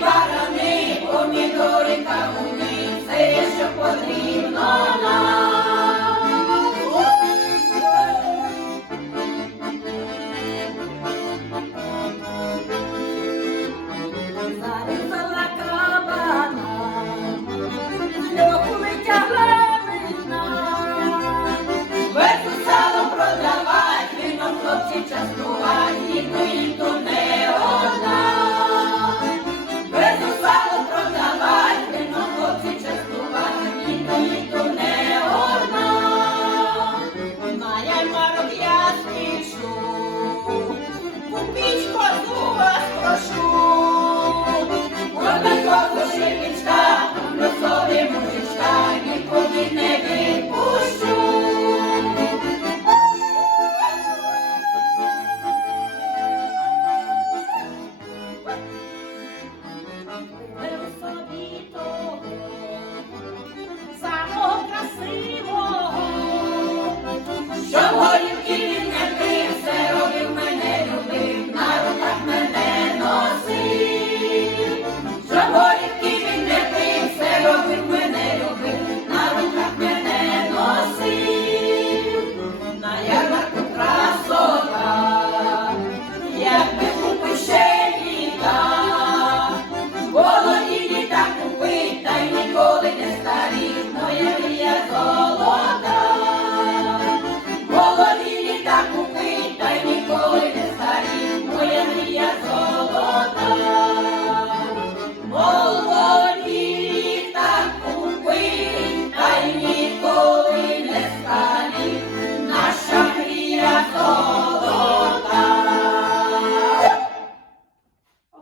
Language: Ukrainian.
барани, помідори, кавуни, все, що потрібно. amor